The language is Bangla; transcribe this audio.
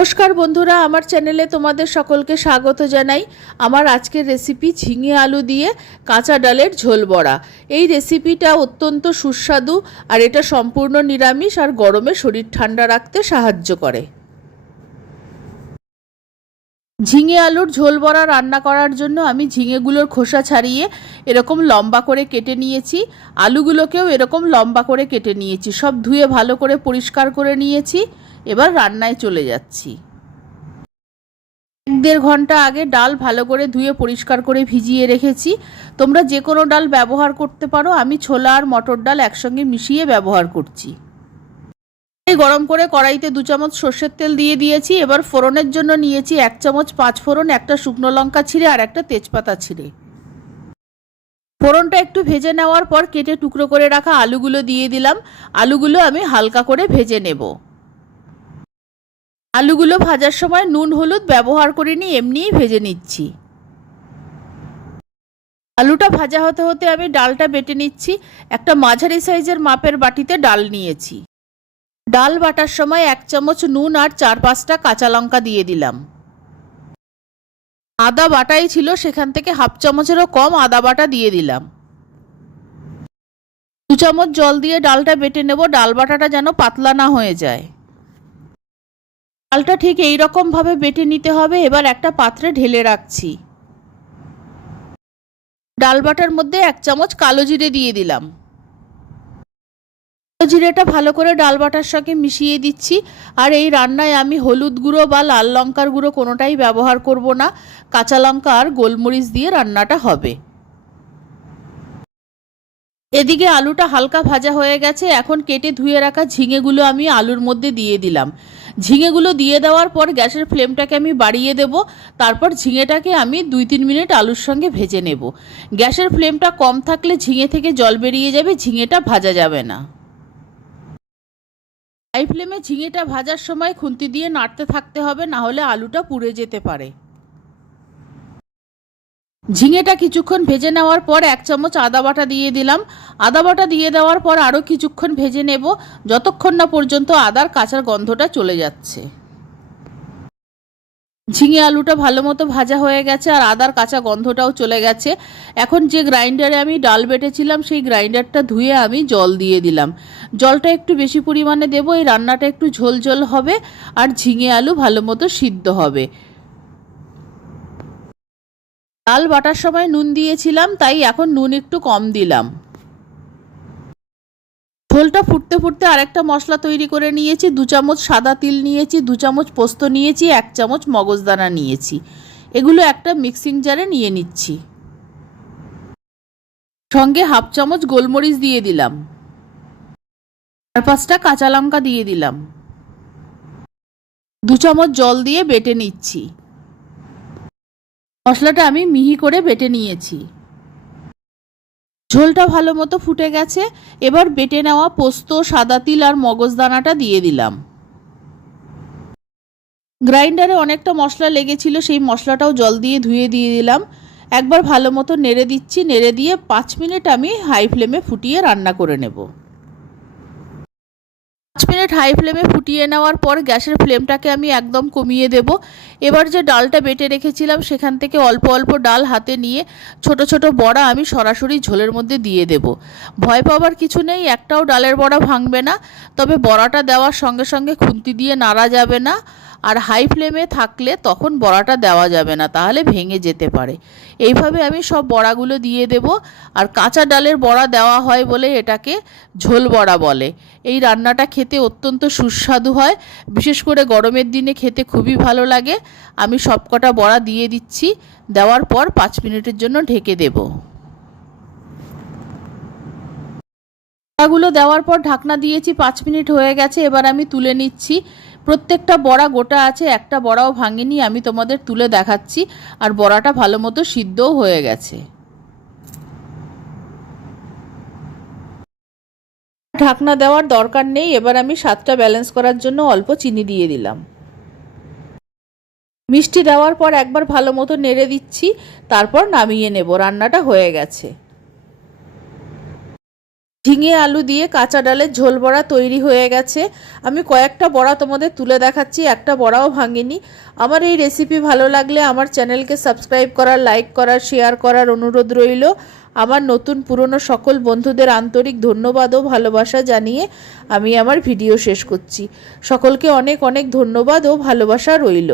নমস্কার বন্ধুরা, আমার চ্যানেলে তোমাদের সকলকে স্বাগত জানাই। আমার আজকের রেসিপি ঝিঙে আলু দিয়ে কাঁচা ডালের ঝোল বড়া। এই রেসিপিটা অত্যন্ত সুস্বাদু আর এটা সম্পূর্ণ নিরামিষ আর গরমে শরীর ঠান্ডা রাখতে সাহায্য করে। ঝিঙে আলুর ঝোল বড়া রান্না করার জন্য আমি ঝিঙেগুলোর খোসা ছাড়িয়ে এরকম লম্বা করে কেটে নিয়েছি। আলুগুলোকেও এরকম লম্বা করে কেটে নিয়েছি। সব ধুয়ে ভালো করে পরিষ্কার করে নিয়েছি। এবার রান্নায় চলে যাচ্ছি। 1-1.5 ঘন্টা আগে ডাল ভালো করে ধুয়ে পরিষ্কার করে ভিজিয়ে রেখেছি। তোমরা যে কোনো ডাল ব্যবহার করতে পারো, আমি ছোলা আর মটর ডাল একসঙ্গে মিশিয়ে ব্যবহার করছি। গরম করে কড়াইতে 2 চামচ সর্ষের তেল দিয়ে দিয়েছি। এবার ফোড়নের জন্য নিয়েছি 1 চামচ 5 ফোড়ন, একটা শুকনো লঙ্কা ছিঁড়ে আর একটা তেজপাতা ছিঁড়ে। ফোড়নটা একটু ভেজে নেওয়ার পর কেটে টুকরো করে রাখা আলুগুলো দিয়ে দিলাম। আলুগুলো আমি হালকা করে ভেজে নেব। আলুগুলো ভাজার সময় নুন হলুদ ব্যবহার করিনি, এমনিই ভেজে নিচ্ছি। আলুটা ভাজা হতে হতে আমি ডালটা বেটে নিচ্ছি। একটা মাঝারি সাইজের মাপের বাটিতে ডাল নিয়েছি। ডাল বাটার সময় 1 চামচ নুন আর 4-5টা কাঁচা লঙ্কা দিয়ে দিলাম। আদা বাটাই ছিল, সেখান থেকে 1/2 চামচেরও কম আদা বাটা দিয়ে দিলাম। 2 চামচ জল দিয়ে ডালটা বেটে নেব, ডাল বাটাটা যেন পাতলা না হয়ে যায়। ডালটা ঠিক এই রকম ভাবে বেটে নিতে হবে। এবার একটা পাত্রে ঢেলে রাখছি। ডাল বাটার মধ্যে 1 চামচ কালো জিরে দিয়ে দিলাম। কালো জিরেটা ভালো করে ডাল বাটার সঙ্গে মিশিয়ে দিচ্ছি। আর এই রান্নায় আমি হলুদ গুঁড়ো বা লাল লঙ্কার গুঁড়ো কোনোটাই ব্যবহার করব না। কাঁচা লঙ্কা আর গোলমরিচ দিয়ে রান্নাটা হবে। এদিকে আলুটা হালকা ভাজা হয়ে গেছে। এখন কেটে ধুয়ে রাখা ঝিঙেগুলো আমি আলুর মধ্যে দিয়ে দিলাম। ঝিঙেগুলো দিয়ে দেওয়ার পর গ্যাসের ফ্লেমটাকে আমি বাড়িয়ে দেব। তারপর ঝিঙেটাকে আমি 2-3 মিনিট আলুর সঙ্গে ভেজে নেব। গ্যাসের ফ্লেমটা কম থাকলে ঝিঙে থেকে জল বেরিয়ে যাবে, ঝিঙেটা ভাজা যাবে না। হাই ফ্লেমে ঝিঙেটা ভাজার সময় খুন্তি দিয়ে নাড়তে থাকতে হবে, না হলে আলুটা পুড়ে যেতে পারে। ঝিঙেটা কিছুক্ষণ ভেজে নেওয়ার পর 1 চামচ আদা বাটা দিয়ে দিলাম। আদা বাটা দিয়ে দেওয়ার পর আরও কিছুক্ষণ ভেজে নেব, যতক্ষণ না পর্যন্ত আদার কাঁচা গন্ধটা চলে যাচ্ছে। ঝিঙে আলুটা ভালো মতো ভাজা হয়ে গেছে আর আদার কাঁচা গন্ধটাও চলে গেছে। এখন যে গ্রাইন্ডারে আমি ডাল বেটেছিলাম সেই গ্রাইন্ডারটা ধুয়ে আমি জল দিয়ে দিলাম। জলটা একটু বেশি পরিমাণে দেব, এই রান্নাটা একটু ঝোল ঝোল হবে আর ঝিঙে আলু ভালো মতো সিদ্ধ হবে। ডাল বাটার সময় নুন দিয়েছিলাম, তাই এখন নুন একটু কম দিলাম। ঝোলটা ফুটতে ফুটতে আরেকটা মশলা তৈরি করে নিয়েছি। 2 চামচ সাদা তিল নিয়েছি, 2 চামচ পোস্ত নিয়েছি, 1 চামচ মগজদানা নিয়েছি। এগুলো একটা মিক্সিং জারে নিয়ে নিচ্ছি। সঙ্গে 1/2 চামচ গোলমরিচ দিয়ে দিলাম। 4-5টা কাঁচা লঙ্কা দিয়ে দিলাম। 2 চামচ জল দিয়ে বেটে নিচ্ছি। মশলাটা আমি মিহি করে বেটে নিয়েছি। ঝোলটা ভালো মতো ফুটে গেছে। এবার বেটে নেওয়া পোস্ত, সাদা তিল আর মগজদানাটা দিয়ে দিলাম। গ্রাইন্ডারে অনেকটা মশলা লেগেছিল, সেই মশলাটাও জল দিয়ে ধুয়ে দিয়ে দিলাম। একবার ভালো মতো নেড়ে দিচ্ছি। নেড়ে দিয়ে 5 মিনিট আমি হাই ফ্লেমে ফুটিয়ে রান্না করে নেব। 5 মিনিট হাই ফ্লেমে ফুটিয়ে নেওয়ার পর গ্যাসের ফ্লেমটাকে আমি একদম কমিয়ে দেব। এবার যে ডালটা বেটে রেখেছিলাম সেখান থেকে অল্প অল্প ডাল হাতে নিয়ে ছোট ছোট বড়া আমি সরাসরি ঝোলের মধ্যে দিয়ে দেব। ভয় পাওয়ার কিছু নেই, একটাও ডালের বড়া ভাঙবে না। তবে বড়াটা দেওয়ার সঙ্গে সঙ্গে খুন্তি দিয়ে নাড়া যাবে না। আর হাই ফ্লেমে থাকলে তখন বড়াটা দেওয়া যাবে না, তাহলে ভেঙে যেতে পারে। এইভাবে আমি সব বড়াগুলো দিয়ে দেব। আর কাঁচা ডালের বড়া দেওয়া হয় বলে এটাকে ঝোল বড়া বলে। এই রান্নাটা খেতে অত্যন্ত সুস্বাদু হয়, বিশেষ করে গরমের দিনে খেতে খুবই ভালো লাগে। আমি সবকটা বড়া দিয়ে দিচ্ছি। দেওয়ার পর 5 মিনিটের জন্য ঢেকে দেব। বড়াগুলো দেওয়ার পর ঢাকনা দিয়েছি, 5 মিনিট হয়ে গেছে। এবার আমি তুলে নিচ্ছি। প্রত্যেকটা বড়া গোটা আছে, একটা বড়াও ভাঙেনি। আমি তোমাদের তুলে দেখাচ্ছি। আর বড়াটা ভালো মতো সিদ্ধও হয়ে গেছে। ঢাকনা দেওয়ার দরকার নেই। এবার আমি স্বাদটা ব্যালেন্স করার জন্য অল্প চিনি দিয়ে দিলাম। মিষ্টি দেওয়ার পর একবার ভালো মতো নেড়ে দিচ্ছি, তারপর নামিয়ে নেব। রান্নাটা হয়ে গেছে। ঝিঙে আলু দিয়ে কাঁচা ডালের ঝোল বড়া তৈরি হয়ে গেছে। আমি কয়েকটা বড়া তোমাদের তুলে দেখাচ্ছি, একটা বড়াও ভাঙেনি। আমার এই রেসিপি ভালো লাগলে আমার চ্যানেলকে সাবস্ক্রাইব করার, লাইক করার, শেয়ার করার অনুরোধ রইল। আমার নতুন পুরনো সকল বন্ধুদের আন্তরিক ধন্যবাদ ও ভালোবাসা জানিয়ে আমি আমার ভিডিও শেষ করছি। সকলকে অনেক অনেক ধন্যবাদ ও ভালোবাসা রইল।